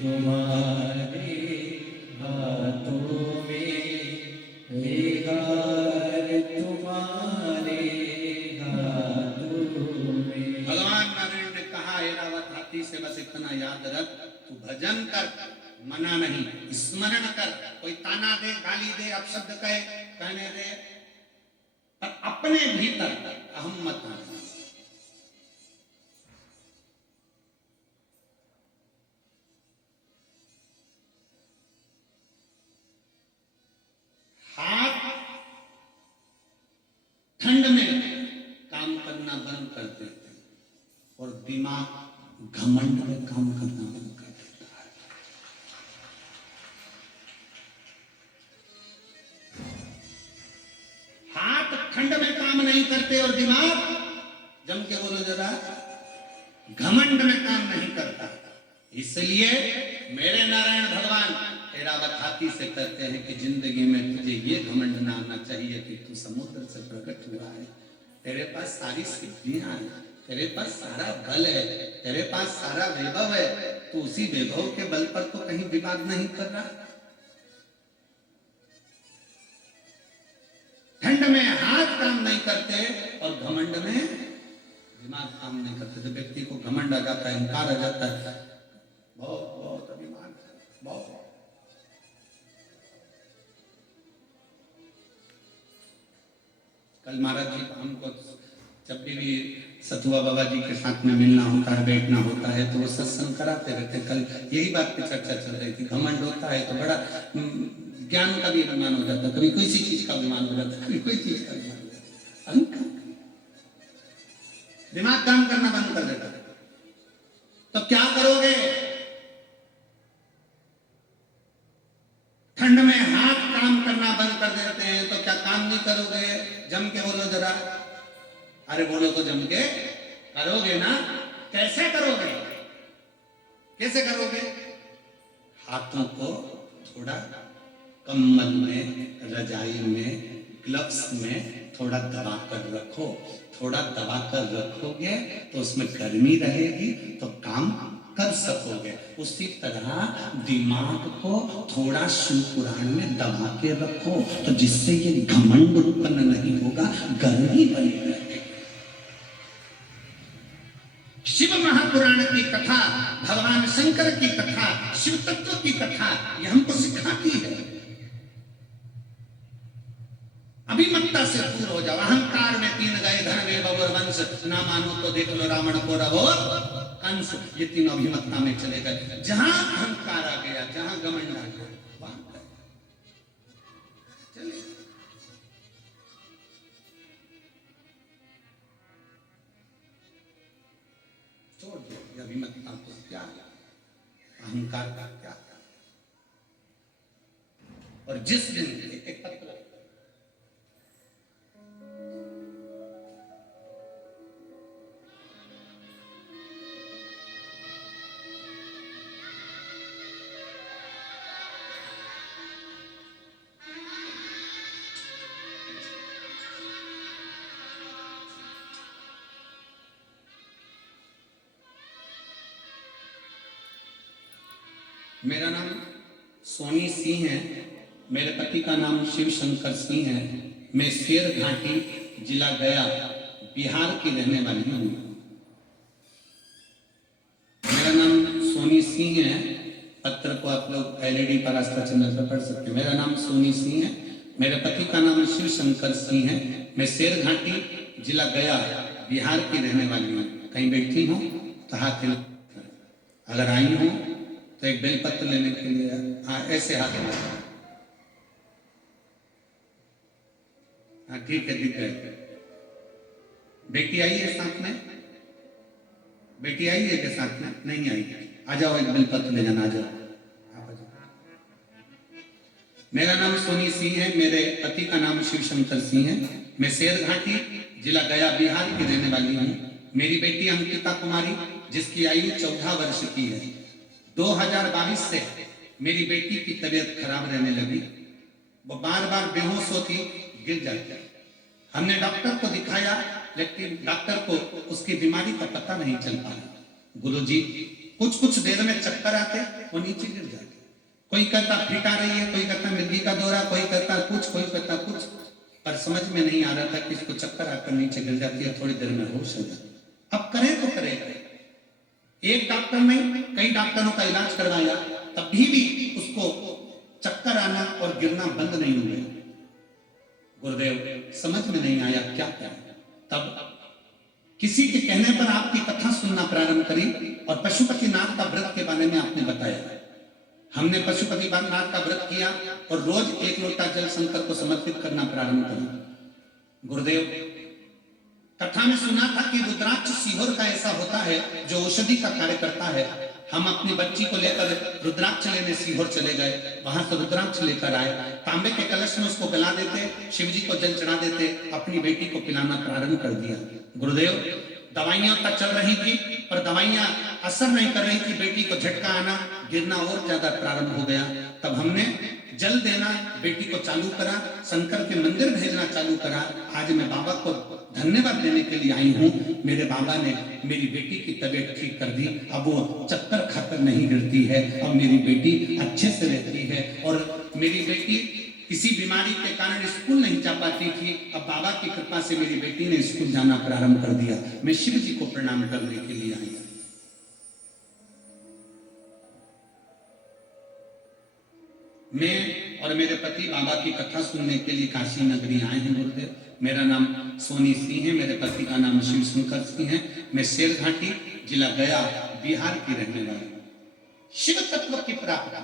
तुम्हारे हाथों में विहार, तुम्हारे हाथों में। भगवान नारायण ने कहा, एरावत हाथी से बस इतना याद रख, तू भजन कर, मना नहीं, स्मरण कर। कोई ताना दे, गाली दे, अपशब्द कहे, कहने दे, पर अपने भीतर अहम मत आना। हाथ ठंड में काम करना बंद कर देते और दिमाग घमंड में काम करना बंद कर देता है। हाथ ठंड में काम नहीं करते और दिमाग, जम के बोलो जरा, घमंड में काम नहीं करता। इसलिए मेरे नारायण भगवान एरावत हाथी से कहते हैं कि जिंदगी में तुझे ये घमंड ना आना चाहिए कि तू समुद्र से प्रकट हुआ है, तेरे पास सारी सिद्धियां हैं, तेरे पास सारा बल है, तेरे पास सारा वैभव है, तू उसी वैभव के बल पर तो कहीं विवाद नहीं कर रहा। ठंड में हाथ काम नहीं करते और घमंड में दिमाग काम नहीं करते। जब व्यक्ति को घमंड आ जाता है, अहंकार आ जाता है, बहुत बहुत अभिमान, बहुत। कल महाराज जी हमको जब भी सतुआ बाबा जी के साथ में मिलना होता है, बैठना होता है, तो वो सत्संग कराते रहते। कल यही बात पे चर्चा चल रही थी। घमंड होता है तो बड़ा ज्ञान का भी अभिमान हो जाता, कभी कोई सी चीज का अभिमान हो जाता, कभी कोई चीज का अभिमान हो जाता। अहंकार, दिमाग काम करना बंद कर देता। तो क्या करोगे? ठंड में हाथ काम करना बंद कर देते हैं तो क्या काम नहीं करोगे? जम के बोलो जरा, अरे बोलो तो जम के करोगे ना? कैसे करोगे? कैसे करोगे? हाथों को थोड़ा कंबल में, रजाई में, ग्लव्स में थोड़ा दबा कर रखो। थोड़ा दबा कर रखोगे तो उसमें गर्मी रहेगी तो काम कर सकोगे। उसी तरह दिमाग को थोड़ा शिव पुराण में दबा के रखो तो जिससे ये घमंड उत्पन्न नहीं होगा, गर्मी बनी रहेगी। शिव महापुराण की कथा, भगवान शंकर की कथा, शिव तत्व की कथा यह हमको सिखाती है। अभिमत्ता से दूर हो जाओ। अहंकार में तीन गए, धन में बबुर वंश, ना मानो तो देख लो रावण को रवो कंस। ये तीनों अभिमत्ता में चले गए। जहां अहंकार आ गया, जहां घमंड आ गया, वहां चले। छोड़ दो अभिमत्ता को, त्याग, अहंकार का त्याग। और जिस दिन एक पत्र मेरा नाम सोनी सिंह है, मेरे पति का नाम शिव शंकर सिंह है। मैं शेर घाटी जिला गया बिहार की रहने वाली हूँ। मेरा नाम सोनी सिंह है। पत्र को आप लोग एलईडी पर आस्था चैनल पर पढ़ सकते हैं। मेरा नाम सोनी सिंह है, मेरे पति का नाम शिव शंकर सिंह है। मैं शेर घाटी जिला गया बिहार की रहने वाली हूँ। कहीं बैठी हूँ तो हाथ हिला, अगर आई हूँ तो एक बेलपत्र लेने के लिए हाँ ऐसे हाथ हिला। हाँ ठीक है, दिख गए। बेटी आई है साथ में? बेटी आई है के साथ में? नहीं आई। आ जाओ, एक बेलपत्र ले जाना। आ जाओ। मेरा नाम सोनी सिंह है, मेरे पति का नाम शिव शंकर सिंह है। मैं शेर घाटी जिला गया बिहार की रहने वाली हूँ। मेरी बेटी अंकिता कुमारी, जिसकी आयु 14 वर्ष की है। 2022 से मेरी बेटी की तबीयत खराब रहने लगी। वो बार बार बेहोश होती, गिर जाती। हमने डॉक्टर को दिखाया, लेकिन डॉक्टर को उसकी बीमारी का पता नहीं चल पाया। गुरुजी कुछ कुछ देर में चक्कर आते, वो नीचे गिर जाते। कोई कहता फिट आ रही है, कोई कहता मिर्गी का दौरा, कोई कहता कुछ, कोई कहता कुछ, पर समझ में नहीं आ रहा था कि इसको चक्कर आकर नीचे गिर जाती है, थोड़ी देर में होश हो जाती। अब करें तो करें, एक डॉक्टर नहीं कई डॉक्टरों का इलाज करवाया, तब भी उसको चक्कर आना और गिरना बंद नहीं हुए। गुरुदेव समझ में नहीं आया क्या करें। तब किसी के कहने पर आपकी कथा सुनना प्रारंभ करी और पशुपतिनाथ का व्रत के बारे में आपने बताया। हमने पशुपतिनाथ का व्रत किया और रोज 1 लोटा जल शंकर को समर्पित करना प्रारंभ किया। गुरुदेव कथा में सुना था कि रुद्राक्ष सीहोर का ऐसा होता है जो औषधि का कार्य करता है। हम अपनी बच्ची को लेकर रुद्राक्ष लेने सीहोर चले गए, वहां से रुद्राक्ष लेकर आए, तांबे के कलश में उसको गला देते, शिव जी को जल चढ़ा देते, अपनी बेटी को पिलाना प्रारंभ कर दिया। गुरुदेव दवाइयां तो चल रही थी पर दवाइयां असर नहीं कर रही थी, बेटी को झटका आना गिरना और ज्यादा प्रारंभ हो गया। तब हमने जल देना बेटी को चालू करा, शंकर के मंदिर भेजना चालू करा। आज मैं बाबा को धन्यवाद देने के लिए आई हूँ, मेरे बाबा ने मेरी बेटी की तबीयत ठीक कर दी। अब वो चक्कर खाकर नहीं गिरती है, अब मेरी बेटी अच्छे से रहती है। और मेरी बेटी किसी बीमारी के कारण स्कूल नहीं जा पाती थी, अब बाबा की कृपा से मेरी बेटी ने स्कूल जाना प्रारंभ कर दिया। मैं शिव जी को प्रणाम करने के लिए आई। मैं और मेरे पति बाबा की कथा सुनने के लिए काशी नगरी आए हैं। गुरुदेव मेरा नाम सोनी सिंह है, मेरे पति का नाम शिव शंकर सिंह है। मैं शेरघाटी जिला गया बिहार की रहने वाली। शिव तत्व की प्राप्ति